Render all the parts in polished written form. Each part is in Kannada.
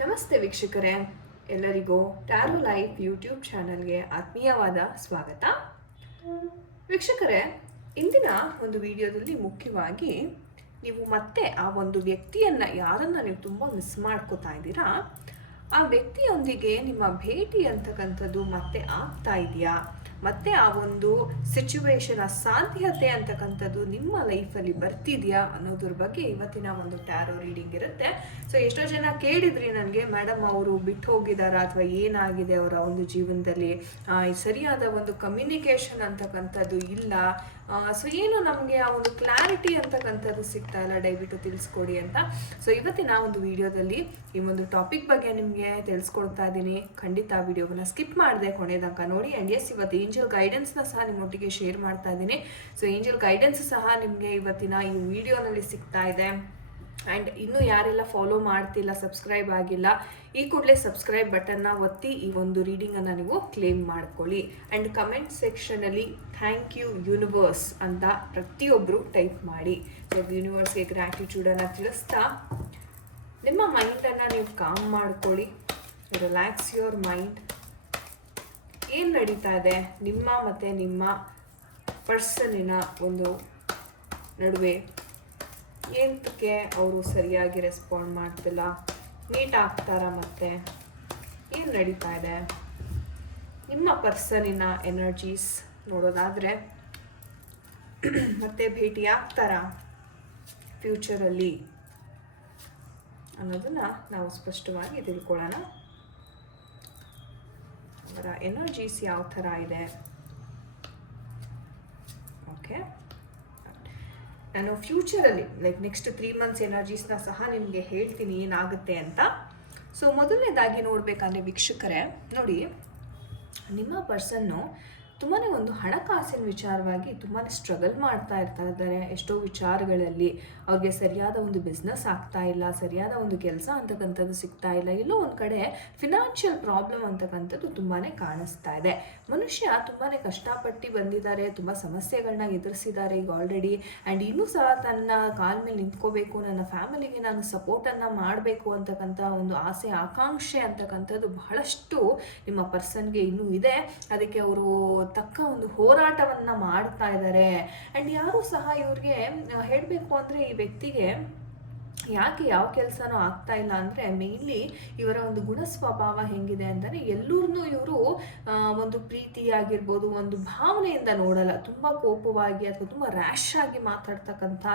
ನಮಸ್ತೆ ವೀಕ್ಷಕರೇ, ಎಲ್ಲರಿಗೂ ಟ್ಯಾರೋ ಲೈಫ್ ಯೂಟ್ಯೂಬ್ ಚಾನಲ್ಗೆ ಆತ್ಮೀಯವಾದ ಸ್ವಾಗತ. ವೀಕ್ಷಕರೇ, ಇಂದಿನ ಒಂದು ವಿಡಿಯೋದಲ್ಲಿ ಮುಖ್ಯವಾಗಿ ನೀವು ಮತ್ತೆ ಆ ಒಂದು ವ್ಯಕ್ತಿಯನ್ನು ಯಾರನ್ನು ನೀವು ತುಂಬ ಮಿಸ್ ಮಾಡ್ಕೋತಾ ಇದ್ದೀರಾ, ಆ ವ್ಯಕ್ತಿಯೊಂದಿಗೆ ನಿಮ್ಮ ಭೇಟಿ ಅಂತಕ್ಕಂಥದ್ದು ಮತ್ತೆ ಆಗ್ತಾ ಇದೆಯಾ, ಮತ್ತೆ ಆ ಒಂದು ಸಿಚುವೇಶನ್, ಆ ಸಾಧ್ಯತೆ ಅಂತಕ್ಕಂಥದ್ದು ನಿಮ್ಮ ಲೈಫಲ್ಲಿ ಬರ್ತಿದೆಯಾ ಅನ್ನೋದ್ರ ಬಗ್ಗೆ ಇವತ್ತಿನ ಒಂದು ಟ್ಯಾರೋ ರೀಡಿಂಗ್ ಇರುತ್ತೆ. ಸೊ ಎಷ್ಟೋ ಜನ ಕೇಳಿದ್ರಿ ನನಗೆ, ಮೇಡಮ್ ಅವರು ಬಿಟ್ಟು ಹೋಗಿದಾರಾ ಅಥವಾ ಏನಾಗಿದೆ ಅವರ ಒಂದು ಜೀವನದಲ್ಲಿ, ಸರಿಯಾದ ಒಂದು ಕಮ್ಯುನಿಕೇಷನ್ ಅಂತಕ್ಕಂಥದ್ದು ಇಲ್ಲ, ಸೊ ಏನು ನಮಗೆ ಆ ಒಂದು ಕ್ಲಾರಿಟಿ ಅಂತಕ್ಕಂಥದ್ದು ಸಿಗ್ತಾ ಇಲ್ಲ, ದಯವಿಟ್ಟು ತಿಳಿಸ್ಕೊಡಿ ಅಂತ. ಸೊ ಇವತ್ತಿನ ಒಂದು ವಿಡಿಯೋದಲ್ಲಿ ಈ ಒಂದು ಟಾಪಿಕ್ ಬಗ್ಗೆ ನಿಮಗೆ ತಿಳಿಸ್ಕೊಡ್ತಾ ಇದ್ದೀನಿ. ಖಂಡಿತ ಆ ವಿಡಿಯೋವನ್ನು ಸ್ಕಿಪ್ ಮಾಡದೆ ಕೊನೆ ತನಕ ನೋಡಿ. ಆ್ಯಂಡ್ ಎಸ್, ಇವತ್ತು ಏಂಜಲ್ ಗೈಡೆನ್ಸ್ನ ಸಹ ನಿಮ್ಮೊಟ್ಟಿಗೆ ಶೇರ್ ಮಾಡ್ತಾ ಇದ್ದೀನಿ. ಸೊ ಏಂಜಲ್ ಗೈಡೆನ್ಸ್ ಸಹ ನಿಮಗೆ ಇವತ್ತಿನ ಈ ವಿಡಿಯೋನಲ್ಲಿ ಸಿಗ್ತಾ ಇದೆ. ಆ್ಯಂಡ್ ಇನ್ನೂ ಯಾರೆಲ್ಲ ಫಾಲೋ ಮಾಡ್ತಿಲ್ಲ, ಸಬ್ಸ್ಕ್ರೈಬ್ ಆಗಿಲ್ಲ, ಈ ಕೂಡಲೇ ಸಬ್ಸ್ಕ್ರೈಬ್ ಬಟನ್ನ ಒತ್ತಿ ಈ ಒಂದು ರೀಡಿಂಗನ್ನು ನೀವು ಕ್ಲೇಮ್ ಮಾಡ್ಕೊಳ್ಳಿ. ಆ್ಯಂಡ್ ಕಮೆಂಟ್ ಸೆಕ್ಷನಲ್ಲಿ ಥ್ಯಾಂಕ್ ಯು ಯೂನಿವರ್ಸ್ ಅಂತ ಪ್ರತಿಯೊಬ್ಬರು ಟೈಪ್ ಮಾಡಿ. ಸೊ ಯೂನಿವರ್ಸ್ಗೆ ಗ್ರ್ಯಾಟಿಟ್ಯೂಡನ್ನು ತಿಳಿಸ್ತಾ ನಿಮ್ಮ ಮೈಂಡನ್ನು ನೀವು ಕಾಮ್ ಮಾಡ್ಕೊಳ್ಳಿ. Relax your mind. ಏನು ನಡೀತಾ ಇದೆ ನಿಮ್ಮ ಮತ್ತು ನಿಮ್ಮ ಪರ್ಸನಿನ ಒಂದು ನಡುವೆ, ಏನಕ್ಕೆ ಅವರು ಸರಿಯಾಗಿ ರೆಸ್ಪಾಂಡ್ ಮಾಡ್ತಿಲ್ಲ, ಮೀಟ್ ಆಗ್ತಾರಾ, ಮತ್ತೆ ಏನು ನಡೀತಾ ಇದೆ ನಿಮ್ಮ ಪರ್ಸನಿನ ಎನರ್ಜೀಸ್ ನೋಡೋದಾದರೆ, ಮತ್ತೆ ಭೇಟಿ ಆಗ್ತಾರಾ ಫ್ಯೂಚರಲ್ಲಿ ಅನ್ನೋದನ್ನು ನಾವು ಸ್ಪಷ್ಟವಾಗಿ ತಿಳ್ಕೊಳ್ಳೋಣ. ಅವರ ಎನರ್ಜೀಸ್ ಯಾವ ಥರ ಇದೆ. ಓಕೆ, ನಾನು ಫ್ಯೂಚರಲ್ಲಿ ಲೈಕ್ ನೆಕ್ಸ್ಟ್ 3 months ಎನರ್ಜೀಸ್ನ ಸಹ ನಿಮಗೆ ಹೇಳ್ತೀನಿ ಏನಾಗುತ್ತೆ ಅಂತ. ಸೊ ಮೊದಲನೇದಾಗಿ ನೋಡಬೇಕಂದ್ರೆ ವೀಕ್ಷಕರೇ, ನೋಡಿ, ನಿಮ್ಮ ಪರ್ಸನ್ನು ತುಂಬಾ ಒಂದು ಹಣಕಾಸಿನ ವಿಚಾರವಾಗಿ ತುಂಬಾ ಸ್ಟ್ರಗಲ್ ಮಾಡ್ತಾ ಇದ್ದಾರೆ. ಎಷ್ಟೋ ವಿಚಾರಗಳಲ್ಲಿ ಅವ್ರಿಗೆ ಸರಿಯಾದ ಒಂದು ಬಿಸ್ನೆಸ್ ಆಗ್ತಾ ಇಲ್ಲ, ಸರಿಯಾದ ಒಂದು ಕೆಲಸ ಅಂತಕ್ಕಂಥದ್ದು ಸಿಗ್ತಾ ಇಲ್ಲ, ಎಲ್ಲೋ ಒಂದು ಕಡೆ ಫಿನಾನ್ಷಿಯಲ್ ಪ್ರಾಬ್ಲಮ್ ಅಂತಕ್ಕಂಥದ್ದು ತುಂಬಾ ಕಾಣಿಸ್ತಾ ಇದೆ. ಮನುಷ್ಯ ತುಂಬಾ ಕಷ್ಟಪಟ್ಟು ಬಂದಿದ್ದಾರೆ, ತುಂಬ ಸಮಸ್ಯೆಗಳನ್ನ ಎದುರಿಸಿದ್ದಾರೆ ಈಗ ಆಲ್ರೆಡಿ. ಆ್ಯಂಡ್ ಇನ್ನೂ ಸಹ ತನ್ನ ಕಾಲ ಮೇಲೆ ನಿಂತ್ಕೋಬೇಕು, ನನ್ನ ಫ್ಯಾಮಿಲಿಗೆ ನಾನು ಸಪೋರ್ಟನ್ನು ಮಾಡಬೇಕು ಅಂತಕ್ಕಂಥ ಒಂದು ಆಸೆ, ಆಕಾಂಕ್ಷೆ ಅಂತಕ್ಕಂಥದ್ದು ಬಹಳಷ್ಟು ನಿಮ್ಮ ಪರ್ಸನ್ಗೆ ಇನ್ನೂ ಇದೆ. ಅದಕ್ಕೆ ಅವರು ತಕ್ಕ ಒಂದು ಹೋರಾಟವನ್ನು ಮಾಡ್ತಾ ಇದ್ದಾರೆ. ಆ್ಯಂಡ್ ಯಾರೂ ಸಹ ಇವ್ರಿಗೆ ಹೇಳಬೇಕು ಅಂದರೆ, ಈ ವ್ಯಕ್ತಿಗೆ ಯಾಕೆ ಯಾವ ಕೆಲಸನೂ ಆಗ್ತಾ ಇಲ್ಲ ಅಂದರೆ, ಮೇಯ್ನ್ಲಿ ಇವರ ಒಂದು ಗುಣ ಸ್ವಭಾವ ಹೆಂಗಿದೆ ಅಂದರೆ, ಎಲ್ಲರನ್ನೂ ಇವರು ಒಂದು ಪ್ರೀತಿ ಆಗಿರ್ಬೋದು, ಒಂದು ಭಾವನೆಯಿಂದ ನೋಡಲ್ಲ. ತುಂಬ ಕೋಪವಾಗಿ ಅಥವಾ ತುಂಬ ರ್ಯಾಶ್ ಆಗಿ ಮಾತಾಡ್ತಕ್ಕಂಥ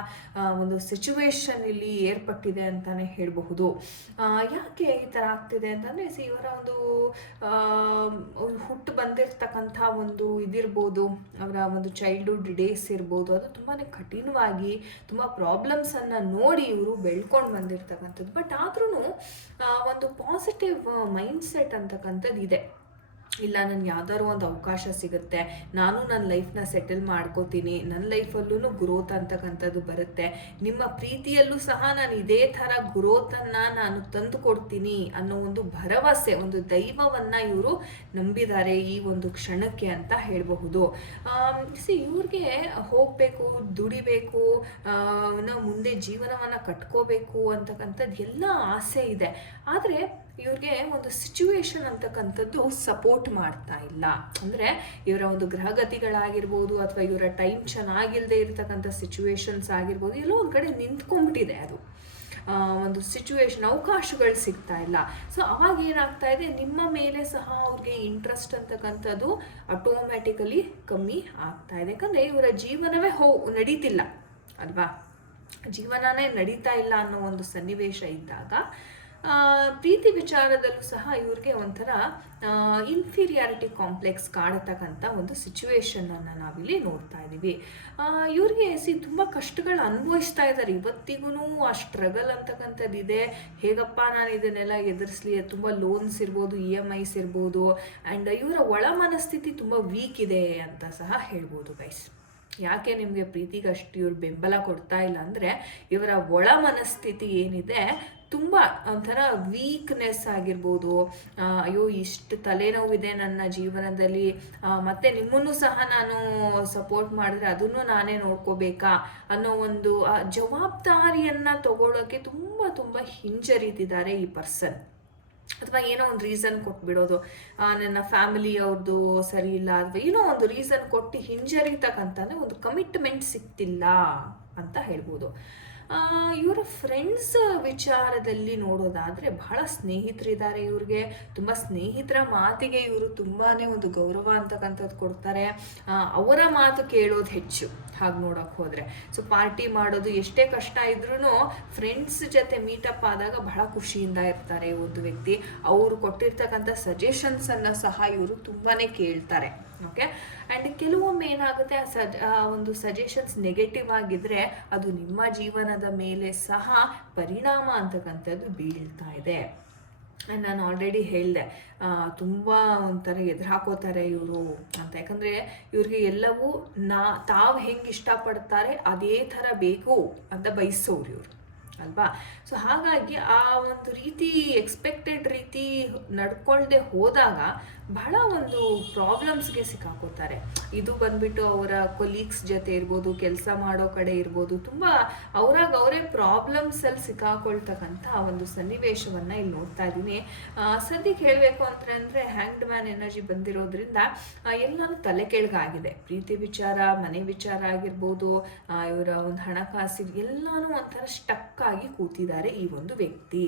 ಒಂದು ಸಿಚುವೇಶನ್ ಇಲ್ಲಿ ಏರ್ಪಟ್ಟಿದೆ ಅಂತಲೇ ಹೇಳಬಹುದು. ಯಾಕೆ ಈ ಥರ ಆಗ್ತಿದೆ ಅಂತಂದರೆ, ಇವರ ಒಂದು ಹುಟ್ಟು ಬಂದಿರತಕ್ಕಂಥ ಒಂದು ಇದಿರ್ಬೋದು, ಅವರ ಒಂದು ಚೈಲ್ಡ್ಹುಡ್ ಡೇಸ್ ಇರ್ಬೋದು, ಅದು ತುಂಬಾ ಕಠಿಣವಾಗಿ ತುಂಬ ಪ್ರಾಬ್ಲಮ್ಸನ್ನು ನೋಡಿ ಇವರು ಬೆಳ್ಕೊಂಡು ಬಂದಿರತಕ್ಕಂಥದ್ದು. ಬಟ್ ಆದ್ರೂ ಒಂದು ಪಾಸಿಟಿವ್ ಮೈಂಡ್ಸೆಟ್ ಅಂತಕ್ಕಂಥದ್ದು ಇದೆ. ಇಲ್ಲ, ನನಗೆ ಯಾವ್ದಾದ್ರು ಒಂದು ಅವಕಾಶ ಸಿಗುತ್ತೆ, ನಾನು ನನ್ನ ಲೈಫ್ನ ಸೆಟಲ್ ಮಾಡ್ಕೋತೀನಿ, ನನ್ನ ಲೈಫಲ್ಲೂ ಗ್ರೋತ್ ಅಂತಕ್ಕಂಥದ್ದು ಬರುತ್ತೆ, ನಿಮ್ಮ ಪ್ರೀತಿಯಲ್ಲೂ ಸಹ ನಾನು ಇದೇ ಥರ ಗ್ರೋತನ್ನು ನಾನು ತಂದು ಕೊಡ್ತೀನಿ ಅನ್ನೋ ಒಂದು ಭರವಸೆ, ಒಂದು ದೈವವನ್ನು ಇವರು ನಂಬಿದ್ದಾರೆ ಈ ಒಂದು ಕ್ಷಣಕ್ಕೆ ಅಂತ ಹೇಳಬಹುದು. ಇವ್ರಿಗೆ ಹೋಗಬೇಕು, ದುಡಿಬೇಕು, ನಾವು ಮುಂದೆ ಜೀವನವನ್ನು ಕಟ್ಕೋಬೇಕು ಅಂತಕ್ಕಂಥದ್ದು ಎಲ್ಲ ಆಸೆ ಇದೆ. ಆದರೆ ಇವ್ರಿಗೆ ಒಂದು ಸಿಚುವೇಶನ್ ಅಂತಕ್ಕಂಥದ್ದು ಸಪೋರ್ಟ್ ಮಾಡ್ತಾ ಇಲ್ಲ. ಅಂದರೆ ಇವರ ಒಂದು ಗ್ರಹಗತಿಗಳಾಗಿರ್ಬೋದು, ಅಥವಾ ಇವರ ಟೈಮ್ ಚೆನ್ನಾಗಿಲ್ಲದೆ ಇರತಕ್ಕಂಥ ಸಿಚುವೇಶನ್ಸ್ ಆಗಿರ್ಬೋದು, ಎಲ್ಲೋ ಒಂದು ಕಡೆ ನಿಂತ್ಕೊಂಡ್ಬಿಟ್ಟಿದೆ. ಅದು ಒಂದು ಸಿಚುವೇಶನ್, ಅವಕಾಶಗಳು ಸಿಗ್ತಾ ಇಲ್ಲ. ಸೊ ಅವಾಗ ಏನಾಗ್ತಾ ಇದೆ, ನಿಮ್ಮ ಮೇಲೆ ಸಹ ಅವ್ರಿಗೆ ಇಂಟ್ರೆಸ್ಟ್ ಅಂತಕ್ಕಂಥದ್ದು ಆಟೋಮ್ಯಾಟಿಕಲಿ ಕಮ್ಮಿ ಆಗ್ತಾ ಇದೆ. ಯಾಕಂದರೆ ಇವರ ಜೀವನವೇ ನಡೀತಿಲ್ಲ ಅಲ್ವಾ, ಜೀವನನೇ ನಡೀತಾ ಇಲ್ಲ ಅನ್ನೋ ಒಂದು ಸನ್ನಿವೇಶ ಇದ್ದಾಗ, ಪ್ರೀತಿ ವಿಚಾರದಲ್ಲೂ ಸಹ ಇವ್ರಿಗೆ ಒಂಥರ ಇನ್ಫೀರಿಯಾರಿಟಿ ಕಾಂಪ್ಲೆಕ್ಸ್ ಕಾಡತಕ್ಕಂಥ ಒಂದು ಸಿಚುವೇಶನನ್ನು ನಾವಿಲ್ಲಿ ನೋಡ್ತಾ ಇದ್ದೀವಿ. ಇವ್ರಿಗೆ ತುಂಬ ಕಷ್ಟಗಳು ಅನುಭವಿಸ್ತಾ ಇದ್ದಾರೆ. ಇವತ್ತಿಗೂ ಆ ಸ್ಟ್ರಗಲ್ ಅಂತಕ್ಕಂಥದ್ದು ಇದೆ. ಹೇಗಪ್ಪ ನಾನು ಇದನ್ನೆಲ್ಲ ಎದುರಿಸಲಿ, ತುಂಬ ಲೋನ್ಸ್ ಇರ್ಬೋದು, EMIs ಇರ್ಬೋದು. ಆ್ಯಂಡ್ ಇವರ ಒಳ ಮನಸ್ಥಿತಿ ತುಂಬ ವೀಕ್ ಇದೆ ಅಂತ ಸಹ ಹೇಳ್ಬೋದು ಗೈಸ್. ಯಾಕೆ ನಿಮಗೆ ಪ್ರೀತಿಗೆ ಅಷ್ಟು ಇವ್ರು ಬೆಂಬಲ ಕೊಡ್ತಾ ಇಲ್ಲ ಅಂದರೆ, ಇವರ ಒಳ ಮನಸ್ಥಿತಿ ಏನಿದೆ ತುಂಬ ಒಂಥರ ವೀಕ್ನೆಸ್ ಆಗಿರ್ಬೋದು. ಅಯ್ಯೋ, ಇಷ್ಟು ತಲೆನೋವಿದೆ ನನ್ನ ಜೀವನದಲ್ಲಿ, ಮತ್ತು ನಿಮ್ಮನ್ನು ಸಹ ನಾನು ಸಪೋರ್ಟ್ ಮಾಡಿದ್ರೆ ಅದನ್ನು ನಾನೇ ನೋಡ್ಕೋಬೇಕಾ ಅನ್ನೋ ಒಂದು ಜವಾಬ್ದಾರಿಯನ್ನು ತಗೊಳ್ಳೋಕ್ಕೆ ತುಂಬ ತುಂಬ ಹಿಂಜರಿತಿದ್ದಾರೆ ಈ ಪರ್ಸನ್. ಅಥವಾ ಏನೋ ಒಂದು ರೀಸನ್ ಕೊಟ್ಬಿಡೋದು, ನನ್ನ ಫ್ಯಾಮಿಲಿ ಅವ್ರದ್ದು ಸರಿ ಇಲ್ಲ, ಅಥವಾ ಏನೋ ಒಂದು ರೀಸನ್ ಕೊಟ್ಟು ಹಿಂಜರಿತಕ್ಕಂತಂದರೆ ಒಂದು ಕಮಿಟ್ಮೆಂಟ್ ಸಿಗ್ತಿಲ್ಲ ಅಂತ ಹೇಳ್ಬೋದು. ಇವರ ಫ್ರೆಂಡ್ಸ್ ವಿಚಾರದಲ್ಲಿ ನೋಡೋದಾದರೆ ಬಹಳ ಸ್ನೇಹಿತರಿದ್ದಾರೆ ಇವ್ರಿಗೆ. ತುಂಬ ಸ್ನೇಹಿತರ ಮಾತಿಗೆ ಇವರು ತುಂಬಾ ಒಂದು ಗೌರವ ಅಂತಕ್ಕಂಥದ್ದು ಕೊಡ್ತಾರೆ. ಅವರ ಮಾತು ಕೇಳೋದು ಹೆಚ್ಚು ಹಾಗೆ ನೋಡೋಕೆ ಹೋದರೆ. ಸೊ ಪಾರ್ಟಿ ಮಾಡೋದು ಎಷ್ಟೇ ಕಷ್ಟ ಇದ್ರೂ ಫ್ರೆಂಡ್ಸ್ ಜೊತೆ ಮೀಟಪ್ ಆದಾಗ ಬಹಳ ಖುಷಿಯಿಂದ ಇರ್ತಾರೆ ಒಂದು ವ್ಯಕ್ತಿ. ಅವರು ಕೊಟ್ಟಿರ್ತಕ್ಕಂಥ ಸಜೆಷನ್ಸನ್ನು ಸಹ ಇವರು ತುಂಬಾ ಕೇಳ್ತಾರೆ. ಓಕೆ, ಆ್ಯಂಡ್ ಕೆಲವೊಮ್ಮೆ ಏನಾಗುತ್ತೆ, ಆ ಒಂದು ಸಜೆಷನ್ಸ್ ನೆಗೆಟಿವ್ ಆಗಿದ್ರೆ ಅದು ನಿಮ್ಮ ಜೀವನದ ಮೇಲೆ ಸಹ ಪರಿಣಾಮ ಅಂತಕ್ಕಂಥದ್ದು ಬೀಳ್ತಾ ಇದೆ. ನಾನು ಆಲ್ರೆಡಿ ಹೇಳಿದೆ, ತುಂಬ ಒಂಥರ ಎದುರು ಹಾಕೋತಾರೆ ಇವರು ಅಂತ. ಯಾಕಂದರೆ ಇವ್ರಿಗೆ ಎಲ್ಲವೂ ತಾವು ಹೆಂಗೆ ಇಷ್ಟಪಡ್ತಾರೆ ಅದೇ ಥರ ಬೇಕು ಅಂತ ಬಯಸೋರು ಇವರು ಅಲ್ವಾ. ಸೊ ಹಾಗಾಗಿ ಆ ಒಂದು ರೀತಿ ಎಕ್ಸ್ಪೆಕ್ಟೆಡ್ ರೀತಿ ನಡ್ಕೊಳ್ದೆ ಹೋದಾಗ ಬಹಳ ಒಂದು ಪ್ರಾಬ್ಲಮ್ಸ್ಗೆ ಸಿಕ್ಕಾಕೋತಾರೆ. ಇದು ಬಂದ್ಬಿಟ್ಟು ಅವರ ಕೊಲೀಗ್ಸ್ ಜೊತೆ ಇರ್ಬೋದು, ಕೆಲಸ ಮಾಡೋ ಕಡೆ ಇರ್ಬೋದು, ತುಂಬ ಅವರೇ ಪ್ರಾಬ್ಲಮ್ಸಲ್ಲಿ ಸಿಕ್ಕಾಕೊಳ್ತಕ್ಕಂಥ ಒಂದು ಸನ್ನಿವೇಶವನ್ನು ಇಲ್ಲಿ ನೋಡ್ತಾ ಇದ್ದೀನಿ. ಸದ್ಯಕ್ಕೆ ಹೇಳಬೇಕು ಅಂತಂದರೆ ಹ್ಯಾಂಗ್ಡ್ ಮ್ಯಾನ್ ಎನರ್ಜಿ ಬಂದಿರೋದ್ರಿಂದ ಎಲ್ಲನೂ ತಲೆ ಕೆಳಗಾಗಿದೆ. ಪ್ರೀತಿ ವಿಚಾರ, ಮನೆ ವಿಚಾರ ಆಗಿರ್ಬೋದು, ಇವರ ಒಂದು ಹಣಕಾಸು ಎಲ್ಲನೂ ಒಂಥರ ಸ್ಟಕ್ ಆಗಿ ಕೂತಿದ್ದಾರೆ ಈ ಒಂದು ವ್ಯಕ್ತಿ.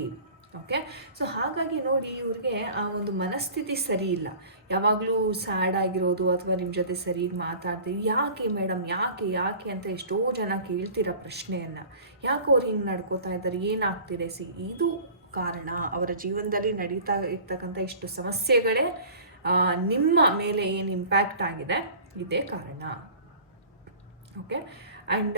ಓಕೆ, ಸೊ ಹಾಗಾಗಿ ನೋಡಿ ಇವ್ರಿಗೆ ಆ ಒಂದು ಮನಸ್ಥಿತಿ ಸರಿ ಇಲ್ಲ. ಯಾವಾಗಲೂ ಸ್ಯಾಡ್ ಆಗಿರೋದು ಅಥವಾ ನಿಮ್ಮ ಜೊತೆ ಸರಿಯಾಗಿ ಮಾತಾಡ್ತೀವಿ, ಯಾಕೆ ಮೇಡಮ್ ಯಾಕೆ ಅಂತ ಎಷ್ಟೋ ಜನ ಕೇಳ್ತಿರೋ ಪ್ರಶ್ನೆಯನ್ನು. ಯಾಕೆ ಅವ್ರು ಹಿಂಗೆ ನಡ್ಕೋತಾ ಇದ್ದಾರೆ, ಏನಾಗ್ತಿದೆ? ಇದು ಕಾರಣ. ಅವರ ಜೀವನದಲ್ಲಿ ನಡೀತಾ ಇರ್ತಕ್ಕಂಥ ಇಷ್ಟು ಸಮಸ್ಯೆಗಳೇ ನಿಮ್ಮ ಮೇಲೆ ಏನು ಇಂಪ್ಯಾಕ್ಟ್ ಆಗಿದೆ, ಇದೇ ಕಾರಣ. ಓಕೆ, ಆ್ಯಂಡ್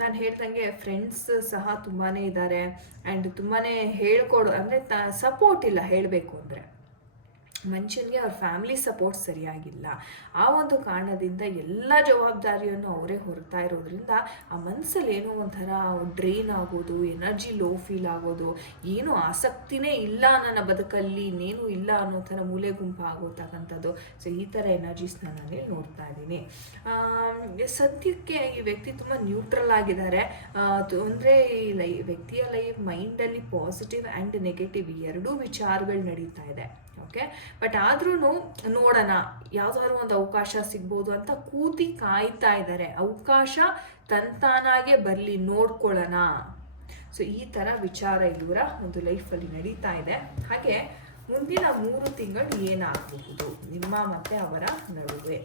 ನಾನು ಹೇಳ್ದಂಗೆ ಫ್ರೆಂಡ್ಸ್ ಸಹ ತುಂಬಾ ಇದ್ದಾರೆ. ಆ್ಯಂಡ್ ತುಂಬಾ ಹೇಳ್ಕೊಡು ಅಂದರೆ ಸಪೋರ್ಟ್ ಇಲ್ಲ. ಹೇಳಬೇಕು ಅಂದರೆ ಮನುಷ್ಯನಿಗೆ ಅವ್ರ ಫ್ಯಾಮಿಲಿ ಸಪೋರ್ಟ್ ಸರಿಯಾಗಿಲ್ಲ. ಆ ಒಂದು ಕಾರಣದಿಂದ ಎಲ್ಲ ಜವಾಬ್ದಾರಿಯನ್ನು ಅವರೇ ಹೊರ್ತಾ ಇರೋದ್ರಿಂದ ಆ ಮನಸ್ಸಲ್ಲಿ ಏನೋ ಒಂಥರ ಡ್ರೈನ್ ಆಗೋದು, ಎನರ್ಜಿ ಲೋ ಫೀಲ್ ಆಗೋದು, ಏನೂ ಆಸಕ್ತಿನೇ ಇಲ್ಲ ನನ್ನ ಬದುಕಲ್ಲಿ, ಇನ್ನೇನು ಇಲ್ಲ ಅನ್ನೋ ಥರ ಮೂಲೆ ಗುಂಪು ಆಗೋತಕ್ಕಂಥದ್ದು. ಸೊ ಈ ಥರ ಎನರ್ಜೀಸ್ನ ನಾನೇ ನೋಡ್ತಾ ಇದ್ದೀನಿ. ಸದ್ಯಕ್ಕೆ ಈ ವ್ಯಕ್ತಿ ತುಂಬ ನ್ಯೂಟ್ರಲ್ ಆಗಿದ್ದಾರೆ. ಅಂದರೆ ಈ ವ್ಯಕ್ತಿಯ ಲೈಫ್ ಮೈಂಡಲ್ಲಿ ಪಾಸಿಟಿವ್ ಆ್ಯಂಡ್ ನೆಗೆಟಿವ್ ಎರಡೂ ವಿಚಾರಗಳು ನಡೀತಾ ಇದೆ. ಓಕೆ, ಬಟ್ ಆದ್ರೂ ನೋಡೋಣ ಯಾವುದಾದ್ರು ಒಂದು ಅವಕಾಶ ಸಿಗ್ಬೋದು ಅಂತ ಕೂತಿ ಕಾಯ್ತಾ ಇದ್ದಾರೆ. ಅವಕಾಶ ತಂತಾನಾಗೆ ಬರಲಿ, ನೋಡ್ಕೊಳ್ಳೋಣ. ಸೊ ಈ ಥರ ವಿಚಾರ ಇವರ ಒಂದು ಲೈಫಲ್ಲಿ ನಡೀತಾ ಇದೆ. ಹಾಗೆ ಮುಂದಿನ 3 ತಿಂಗಳು ಏನಾಗಬಹುದು ನಿಮ್ಮ ಮತ್ತು ಅವರ ನಡುವೆ,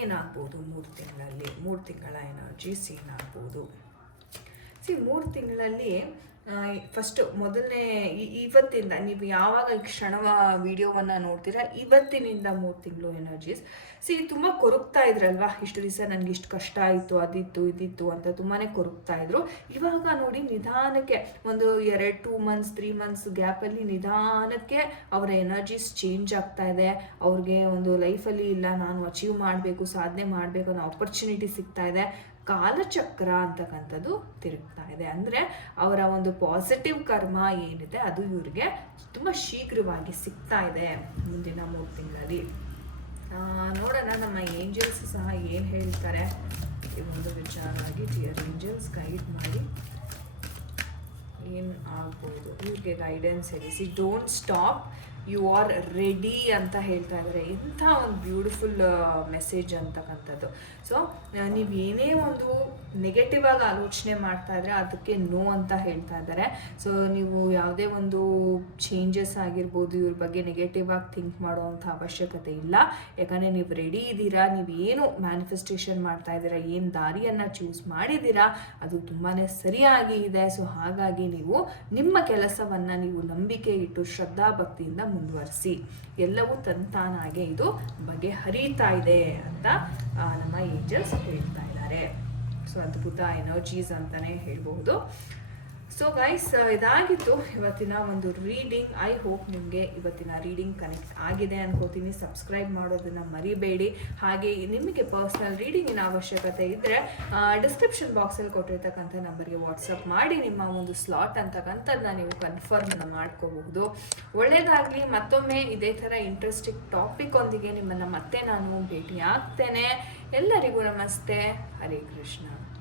ಏನಾಗ್ಬೋದು 3 ತಿಂಗಳಲ್ಲಿ, 3 ತಿಂಗಳ ಎನರ್ಜೀಸ್ ಏನಾಗ್ಬೋದು? 3 ತಿಂಗಳಲ್ಲಿ ಫಸ್ಟು ಮೊದಲನೇ ಇವತ್ತಿಂದ ನೀವು ಯಾವಾಗ ಕ್ಷಣವ ವಿಡಿಯೋವನ್ನು ನೋಡ್ತೀರಾ, ಇವತ್ತಿನಿಂದ 3 ತಿಂಗಳು ಎನರ್ಜೀಸ್. ತುಂಬ ಕೊರಗ್ತಾ ಇದ್ರಲ್ವಾ, ಇಷ್ಟು ದಿವಸ ನನಗೆ ಇಷ್ಟು ಕಷ್ಟ ಆಯಿತು, ಅದಿತ್ತು ಇದಿತ್ತು ಅಂತ ತುಂಬಾ ಕೊರಗ್ತಾ ಇದ್ರು. ಇವಾಗ ನೋಡಿ ನಿಧಾನಕ್ಕೆ ಒಂದು 2 ಮಂತ್ಸ್ 3 ಮಂತ್ಸ್ ಗ್ಯಾಪಲ್ಲಿ ನಿಧಾನಕ್ಕೆ ಅವರ ಎನರ್ಜೀಸ್ ಚೇಂಜ್ ಆಗ್ತಾ ಇದೆ. ಅವ್ರಿಗೆ ಒಂದು ಲೈಫಲ್ಲಿ ಇಲ್ಲ ನಾನು ಅಚೀವ್ ಮಾಡಬೇಕು, ಸಾಧನೆ ಮಾಡಬೇಕು ಅನ್ನೋ ಆಪರ್ಚುನಿಟಿ ಸಿಗ್ತಾ ಇದೆ. ಕಾಲಚಕ್ರ ಅಂತಕ್ಕಂಥದ್ದು ತಿರುಗ್ತಾ ಇದೆ. ಅಂದರೆ ಅವರ ಒಂದು ಪಾಸಿಟಿವ್ ಕರ್ಮ ಏನಿದೆ ಅದು ಇವ್ರಿಗೆ ತುಂಬ ಶೀಘ್ರವಾಗಿ ಸಿಗ್ತಾ ಇದೆ ಮುಂದಿನ 3 ತಿಂಗಳಲ್ಲಿ. ನೋಡೋಣ ನಮ್ಮ ಏಂಜಲ್ಸ್ ಸಹ ಏನು ಹೇಳ್ತಾರೆ ಈ ಒಂದು ವಿಚಾರವಾಗಿ. ಡಿಯರ್ ಏಂಜಲ್ಸ್ ಗೈಡ್ ಮಾಡಿ, ಏನು ಆಗ್ಬೋದು ಇವ್ರಿಗೆ ಗೈಡೆನ್ಸ್ ಹೇಳಿ. Don't stop, you are ready ಅಂತ ಹೇಳ್ತಾ ಇದ್ದಾರೆ. ಇಂಥ ಒಂದು ಬ್ಯೂಟಿಫುಲ್ ಮೆಸೇಜ್ ಅಂತಕ್ಕಂಥದ್ದು. ಸೊ ನೀವು ಏನೇ ಒಂದು ನೆಗೆಟಿವ್ ಆಗಿ ಆಲೋಚನೆ ಮಾಡ್ತಾ ಇದ್ರೆ ಅದಕ್ಕೆ ನೋ ಅಂತ ಹೇಳ್ತಾ ಇದ್ದಾರೆ. ಸೊ ನೀವು ಯಾವುದೇ ಒಂದು ಚೇಂಜಸ್ ಆಗಿರ್ಬೋದು ಇವ್ರ ಬಗ್ಗೆ ನೆಗೆಟಿವ್ ಆಗಿ ಥಿಂಕ್ ಮಾಡೋವಂಥ ಅವಶ್ಯಕತೆ ಇಲ್ಲ. ಯಾಕಂದರೆ ನೀವು ರೆಡಿ ಇದ್ದೀರಾ, ನೀವು ಏನು ಮ್ಯಾನಿಫೆಸ್ಟೇಷನ್ ಮಾಡ್ತಾ ಇದ್ದೀರಾ, ಏನು ದಾರಿಯನ್ನು ಚೂಸ್ ಮಾಡಿದ್ದೀರಾ ಅದು ತುಂಬಾ ಸರಿಯಾಗಿ ಇದೆ. ಸೊ ಹಾಗಾಗಿ ನೀವು ನಿಮ್ಮ ಕೆಲಸವನ್ನು ನೀವು ನಂಬಿಕೆ ಇಟ್ಟು ಶ್ರದ್ಧಾ ಭಕ್ತಿಯಿಂದ ಮುಂದುವರಿಸಿ, ಎಲ್ಲವೂ ತಂತಾನಾಗೆ ಇದು ಬಗೆಹರಿತಾ ಇದೆ ಅಂತ ನಮ್ಮ ಏಂಜಲ್ಸ್ ಹೇಳ್ತಾ ಇದ್ದಾರೆ. ಸೊ ಅದ್ಭುತ ಎನರ್ಜೀಸ್ ಅಂತಲೇ ಹೇಳ್ಬಹುದು. ಸೊ ಗೈಸ್, ಇದಾಗಿತ್ತು ಇವತ್ತಿನ ಒಂದು ರೀಡಿಂಗ್. ಐ ಹೋಪ್ ನಿಮಗೆ ಇವತ್ತಿನ ರೀಡಿಂಗ್ ಕನೆಕ್ಟ್ ಆಗಿದೆ ಅನ್ಕೋತೀನಿ. ಸಬ್ಸ್ಕ್ರೈಬ್ ಮಾಡೋದನ್ನು ಮರಿಬೇಡಿ. ಹಾಗೆ ನಿಮಗೆ ಪರ್ಸ್ನಲ್ ರೀಡಿಂಗಿನ ಅವಶ್ಯಕತೆ ಇದ್ದರೆ ಡಿಸ್ಕ್ರಿಪ್ಷನ್ ಬಾಕ್ಸಲ್ಲಿ ಕೊಟ್ಟಿರ್ತಕ್ಕಂಥ ನಂಬರ್ಗೆ ವಾಟ್ಸಪ್ ಮಾಡಿ ನಿಮ್ಮ ಒಂದು ಸ್ಲಾಟ್ ಅಂತಕ್ಕಂಥದ್ದನ್ನ ನೀವು ಕನ್ಫರ್ಮ್ ಮಾಡ್ಕೋಬಹುದು. ಒಳ್ಳೆಯದಾಗಲಿ. ಮತ್ತೊಮ್ಮೆ ಇದೇ ಥರ ಇಂಟ್ರೆಸ್ಟಿಂಗ್ ಟಾಪಿಕ್ ಒಂದಿಗೆ ನಿಮ್ಮನ್ನು ಮತ್ತೆ ನಾನು ಭೇಟಿ ಆಗ್ತೇನೆ. ಎಲ್ಲರಿಗೂ ನಮಸ್ತೆ. ಹರೇ ಕೃಷ್ಣ.